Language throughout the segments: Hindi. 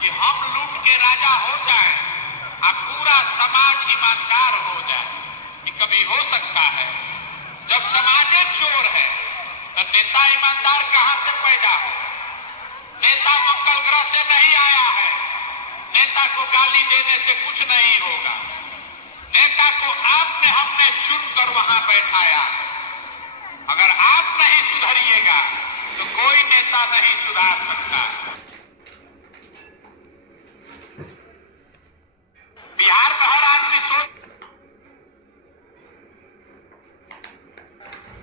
कि हम लूट के राजा हो जाए और पूरा समाज ईमानदार हो जाए। ये कभी हो सकता है? जब समाज चोर है तो नेता ईमानदार कहां से पैदा हो? नेता मंगल ग्रह से नहीं आया है। नेता को गाली देने से कुछ नहीं होगा। नेता को आपने हमने चुनकर वहां बैठाया। अगर आप नहीं सुधरिएगा तो कोई नेता नहीं सुधार सकता। बिहार में हर आदमी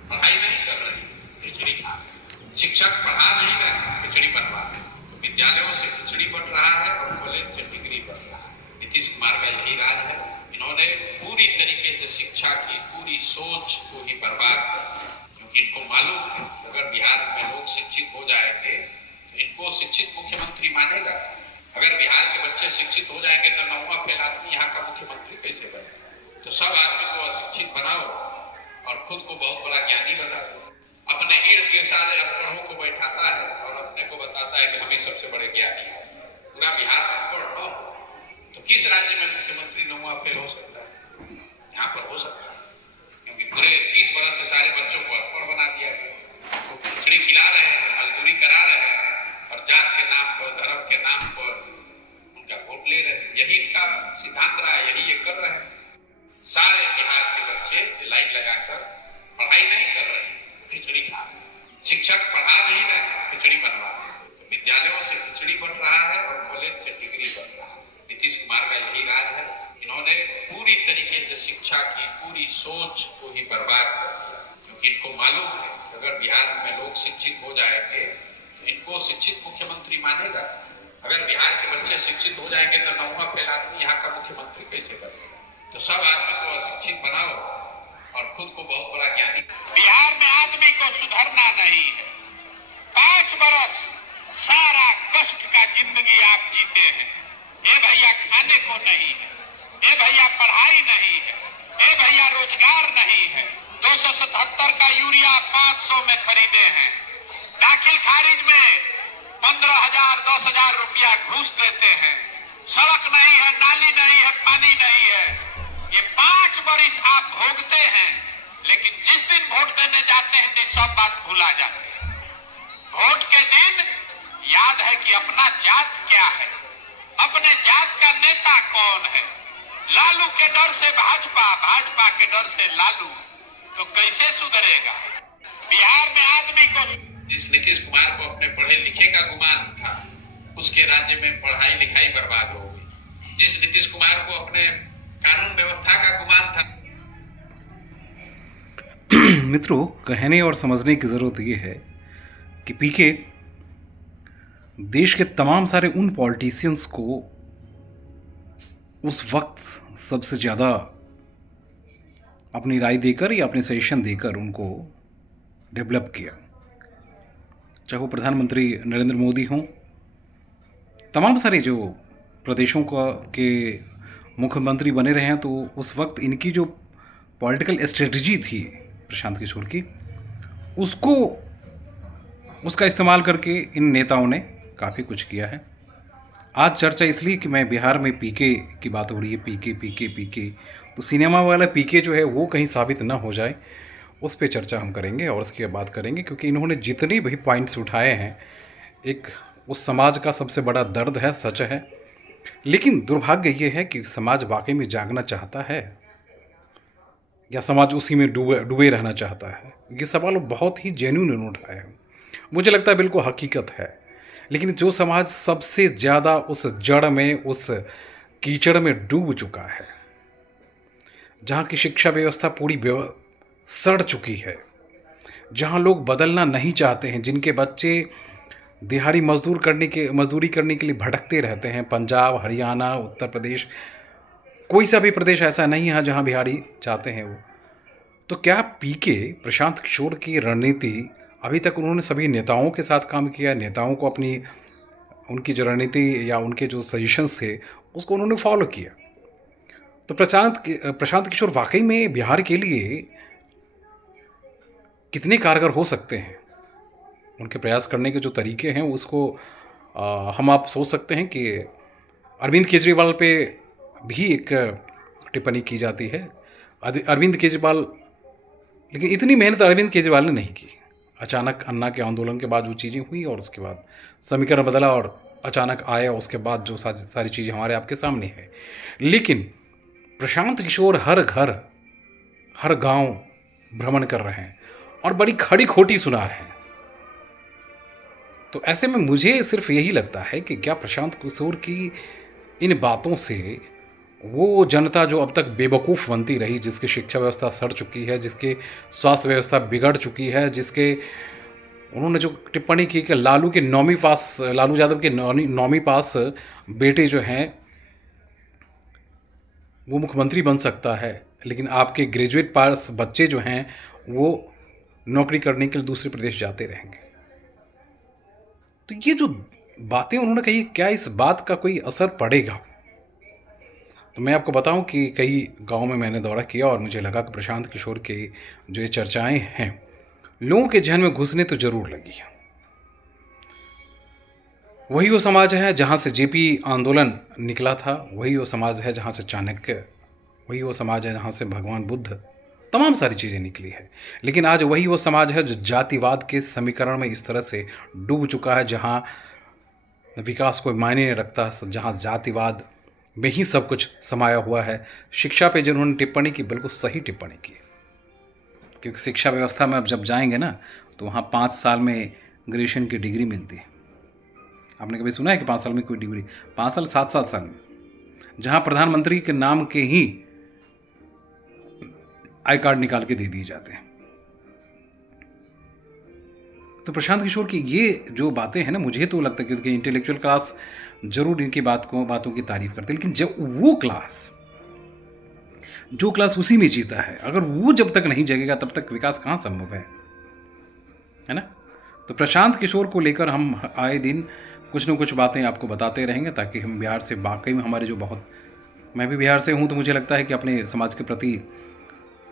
पढ़ाई नहीं कर रहे, खिचड़ी खा। शिक्षक पढ़ा नहीं रहे, खिचड़ी बनवा रहे। तो विद्यालयों से खिचड़ी बन रहा है और कॉलेज से डिग्री बन रहा है। नीतीश कुमार का यही राज है। इन्होंने पूरी तरीके से शिक्षा की पूरी सोच को ही बर्बाद कर दिया, क्योंकि इनको मालूम है अगर बिहार में लोग शिक्षित हो जाएंगे तो इनको शिक्षित मुख्यमंत्री मानेगा। अगर बिहार के बच्चे शिक्षित हो जाएंगे तो 9वां फेल आदमी यहाँ का मुख्यमंत्री कैसे बनेगा? तो सब आदमी को अशिक्षित बनाओ और खुद को बहुत बड़ा ज्ञानी बता दो। अपने इर्द गिर्द सारे अनपढ़ों को बैठाता है और अपने को बताता है कि हम ही सबसे बड़े ज्ञानी हैं। पूरा बिहार अनपढ़ न हो तो किस राज्य में मुख्यमंत्री 9वां फेल हो सकता है? यहाँ पर हो सकता है, क्योंकि पूरे 30 वर्ष से सारे बच्चों को अनपढ़ बना दिया गया। तो खिचड़ी खिला रहे हैं, मजदूरी करा रहे हैं और जात के नाम पर, धर्म के नाम पर उनका वोट ले रहे हैं। यही इनका सिद्धांत रहा, यही ये कर रहे हैं। सारे बिहार के बच्चे लाइन लगाकर पढ़ाई नहीं कर रहे, खिचड़ी खा रहे। शिक्षक पढ़ा नहीं रहे, खिचड़ी बनवा रहे। तो विद्यालयों से खिचड़ी बन रहा है और कॉलेज से डिग्री बन रहा है। नीतीश कुमार का यही राज है। इन्होंने पूरी तरीके से शिक्षा की पूरी सोच को ही बर्बाद कर दिया, क्योंकि इनको मालूम है अगर बिहार में लोग शिक्षित हो जाएंगे तो इनको शिक्षित मुख्यमंत्री मानेगा। अगर बिहार के बच्चे शिक्षित हो जाएंगे तो 9वां फेल आदमी यहाँ का मुख्यमंत्री कैसे बनेगा? तो सब आदमी को अशिक्षित बनाओ और खुद को बहुत बड़ा ज्ञानी। बिहार में आदमी को सुधरना नहीं है। 5 बरस सारा कष्ट का जिंदगी आप जीते हैं। ए भैया खाने को नहीं है, ए भैया पढ़ाई नहीं है, ए भैया रोजगार नहीं है। 277 का यूरिया 500 में खरीदे हैं। दाखिल खारिज में 15,000 10,000 रुपया घूस देते हैं। सड़क नहीं है, नाली नहीं है, पानी नहीं है। ये 5 बरिस आप भोगते हैं, लेकिन जिस दिन वोट देने जाते हैं तो सब बात भुला जाते हैं। वोट के दिन याद है कि अपना जात क्या है, अपने जात का नेता कौन है। लालू के डर से भाजपा, भाजपा के डर से लालू, तो कैसे सुधरेगा? बिहार में आदमी को, जिस नीतीश कुमार को अपने पढ़े लिखे का गुमान था, उसके राज्य में पढ़ाई लिखाई बर्बाद हो गई। जिस नीतीश कुमार को अपने कानून व्यवस्था का गुमान था। मित्रों, कहने और समझने की ज़रूरत ये है कि पीके देश के तमाम सारे उन पॉलिटिशियंस को उस वक्त सबसे ज़्यादा अपनी राय देकर या अपने सजेशन देकर उनको डेवलप किया। चाहे वो प्रधानमंत्री नरेंद्र मोदी हों, तमाम सारे जो प्रदेशों के मुख्यमंत्री बने रहे हैं, तो उस वक्त इनकी जो पॉलिटिकल स्ट्रेटजी थी प्रशांत किशोर की, उसका इस्तेमाल करके इन नेताओं ने काफ़ी कुछ किया है। आज चर्चा इसलिए कि मैं बिहार में पीके की बात हो रही है, पीके पीके पीके, तो सिनेमा वाला पीके जो है वो कहीं साबित ना हो जाए, उस पर चर्चा हम करेंगे और उसकी बात करेंगे, क्योंकि इन्होंने जितने भी पॉइंट्स उठाए हैं, एक उस समाज का सबसे बड़ा दर्द है, सच है। लेकिन दुर्भाग्य ये है कि समाज वाकई में जागना चाहता है या समाज उसी में डूबे रहना चाहता है। ये सवाल बहुत ही जेन्युइन उठाया है, मुझे लगता है बिल्कुल हकीकत है। लेकिन जो समाज सबसे ज़्यादा उस जड़ में, उस कीचड़ में डूब चुका है, जहाँ की शिक्षा व्यवस्था पूरी सड़ चुकी है, जहाँ लोग बदलना नहीं चाहते हैं, जिनके बच्चे दिहाड़ी मजदूरी करने के लिए भटकते रहते हैं, पंजाब, हरियाणा, उत्तर प्रदेश, कोई सा भी प्रदेश ऐसा नहीं है जहाँ बिहारी चाहते हैं वो। तो क्या पीके प्रशांत किशोर की रणनीति, अभी तक उन्होंने सभी नेताओं के साथ काम किया, नेताओं को उनकी जो रणनीति या उनके जो सजेशंस थे उसको उन्होंने फॉलो किया। तो प्रशांत किशोर वाकई में बिहार के लिए कितने कारगर हो सकते हैं, उनके प्रयास करने के जो तरीके हैं उसको हम आप सोच सकते हैं कि अरविंद केजरीवाल पे भी एक टिप्पणी की जाती है। अरविंद केजरीवाल, लेकिन इतनी मेहनत अरविंद केजरीवाल ने नहीं की। अचानक अन्ना के आंदोलन के बाद वो चीज़ें हुई और उसके बाद समीकरण बदला और अचानक आया, उसके बाद जो सारी चीज़ें हमारे आपके सामने है। लेकिन प्रशांत किशोर हर घर हर गांव भ्रमण कर रहे हैं और बड़ी खड़ी खोटी सुना रहे हैं। तो ऐसे में मुझे सिर्फ यही लगता है कि क्या प्रशांत किशोर की इन बातों से वो जनता जो अब तक बेवकूफ़ बनती रही, जिसकी शिक्षा व्यवस्था सड़ चुकी है, जिसके स्वास्थ्य व्यवस्था बिगड़ चुकी है, जिसके उन्होंने जो टिप्पणी की कि लालू यादव के नौवीं पास बेटे जो हैं वो मुख्यमंत्री बन सकता है, लेकिन आपके ग्रेजुएट पास बच्चे जो हैं वो नौकरी करने के लिए दूसरे प्रदेश जाते रहेंगे। तो ये जो बातें उन्होंने कही, क्या इस बात का कोई असर पड़ेगा? तो मैं आपको बताऊं कि कई गांव में मैंने दौरा किया और मुझे लगा कि प्रशांत किशोर के जो ये चर्चाएं हैं लोगों के जहन में घुसने तो जरूर लगी है। वही वो समाज है जहां से जेपी आंदोलन निकला था, वही वो समाज है जहां से चाणक्य, वही वो समाज है जहां से भगवान बुद्ध, तमाम सारी चीज़ें निकली है। लेकिन आज वही वो समाज है जो जातिवाद के समीकरण में इस तरह से डूब चुका है, जहां विकास कोई मायने नहीं रखता, जहां जातिवाद में ही सब कुछ समाया हुआ है। शिक्षा पे जिन्होंने टिप्पणी की, बिल्कुल सही टिप्पणी की, क्योंकि शिक्षा व्यवस्था में अब जब जाएंगे ना तो वहाँ 5 साल में ग्रेजुएशन की डिग्री मिलती है। आपने कभी सुना है कि 5 साल में कोई डिग्री? 5 साल, 7 साल में, जहाँ प्रधानमंत्री के नाम के ही आई कार्ड निकाल के दे दिए जाते हैं। तो प्रशांत किशोर की ये जो बातें हैं ना, मुझे तो लगता है क्योंकि इंटेलेक्चुअल क्लास जरूर इनकी बातों की तारीफ करते हैं, लेकिन जब वो क्लास जो क्लास उसी में जीता है, अगर वो जब तक नहीं जगेगा तब तक विकास कहाँ संभव है ना? तो प्रशांत किशोर को लेकर हम आए दिन कुछ न कुछ बातें आपको बताते रहेंगे, ताकि हम बिहार से वाकई में हमारे जो मैं भी बिहार से हूँ, तो मुझे लगता है कि अपने समाज के प्रति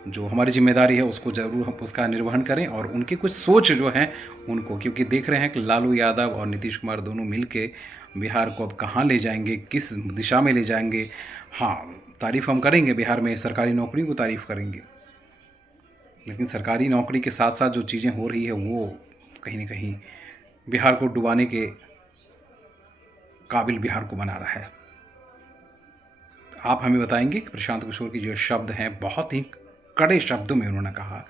जो हमारी जिम्मेदारी है उसको ज़रूर हम उसका निर्वहन करें और उनकी कुछ सोच जो है उनको, क्योंकि देख रहे हैं कि लालू यादव और नीतीश कुमार दोनों मिल के बिहार को अब कहाँ ले जाएंगे, किस दिशा में ले जाएंगे। हाँ, तारीफ़ हम करेंगे, बिहार में सरकारी नौकरी को तारीफ़ करेंगे, लेकिन सरकारी नौकरी के साथ साथ जो चीज़ें हो रही है वो कहीं ना कहीं बिहार को डुबाने के काबिल बिहार को बना रहा है। तो आप हमें बताएंगे कि प्रशांत किशोर की जो शब्द हैं, बहुत ही कड़े शब्दों में उन्होंने कहा,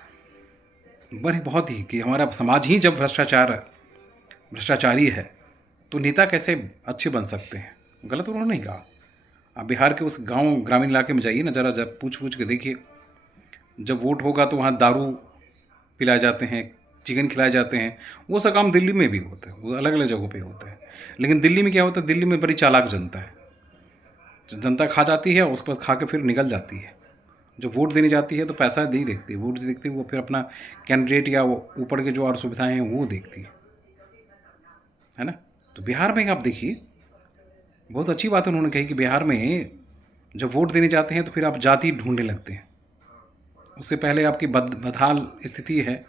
बहुत ही कि हमारा समाज ही जब भ्रष्टाचारी है तो नेता कैसे अच्छे बन सकते हैं। गलत उन्होंने नहीं कहा। आप बिहार के उस गांव ग्रामीण इलाके में जाइए ना, ज़रा जब पूछ के देखिए, जब वोट होगा तो वहाँ दारू पिलाए जाते हैं, चिकन खिलाए जाते हैं। वो सब काम दिल्ली में भी होता है, वो अलग अलग जगहों पे होता है। लेकिन दिल्ली में क्या होता है, दिल्ली में बड़ी चालाक जनता है, जनता खा जाती है, उसके बाद खा के फिर निकल जाती है। जो वोट देने जाती है तो पैसा नहीं देखती है, वोट देखती है वो फिर अपना कैंडिडेट या वो ऊपर के जो और सुविधाएं हैं वो देखती है ना। तो बिहार में आप देखिए, बहुत अच्छी बात उन्होंने कही कि बिहार में जब वोट देने जाते हैं तो फिर आप जाति ढूंढने लगते हैं। उससे पहले आपकी बदहाल स्थिति है,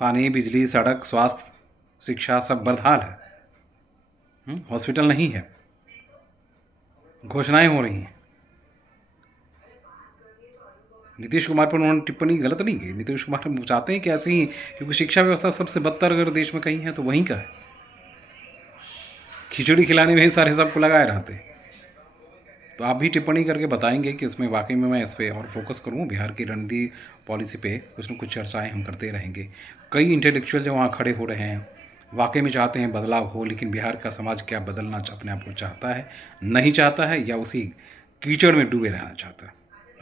पानी, बिजली, सड़क, स्वास्थ्य, शिक्षा सब बदहाल है, हॉस्पिटल नहीं है, घोषणाएं हो रही हैं। नीतीश कुमार पर उन्होंने टिप्पणी गलत नहीं की। नीतीश कुमार चाहते हैं कि ऐसे ही, क्योंकि शिक्षा व्यवस्था सबसे बदतर अगर देश में कहीं है तो वहीं का है। खिचड़ी खिलाने में ही सारे सबको लगाए रहते हैं। तो आप भी टिप्पणी करके बताएंगे कि इसमें वाकई में मैं इस पर और फोकस करूँ। बिहार की रणनीति पॉलिसी पे कुछ न कुछ चर्चाएं हम करते रहेंगे। कई इंटेलेक्चुअल जो वहाँ खड़े हो रहे हैं वाकई में चाहते हैं बदलाव हो, लेकिन बिहार का समाज क्या बदलना अपने आप को चाहता है, नहीं चाहता है, या उसी कीचड़ में डूबे रहना चाहता है।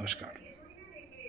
नमस्कार।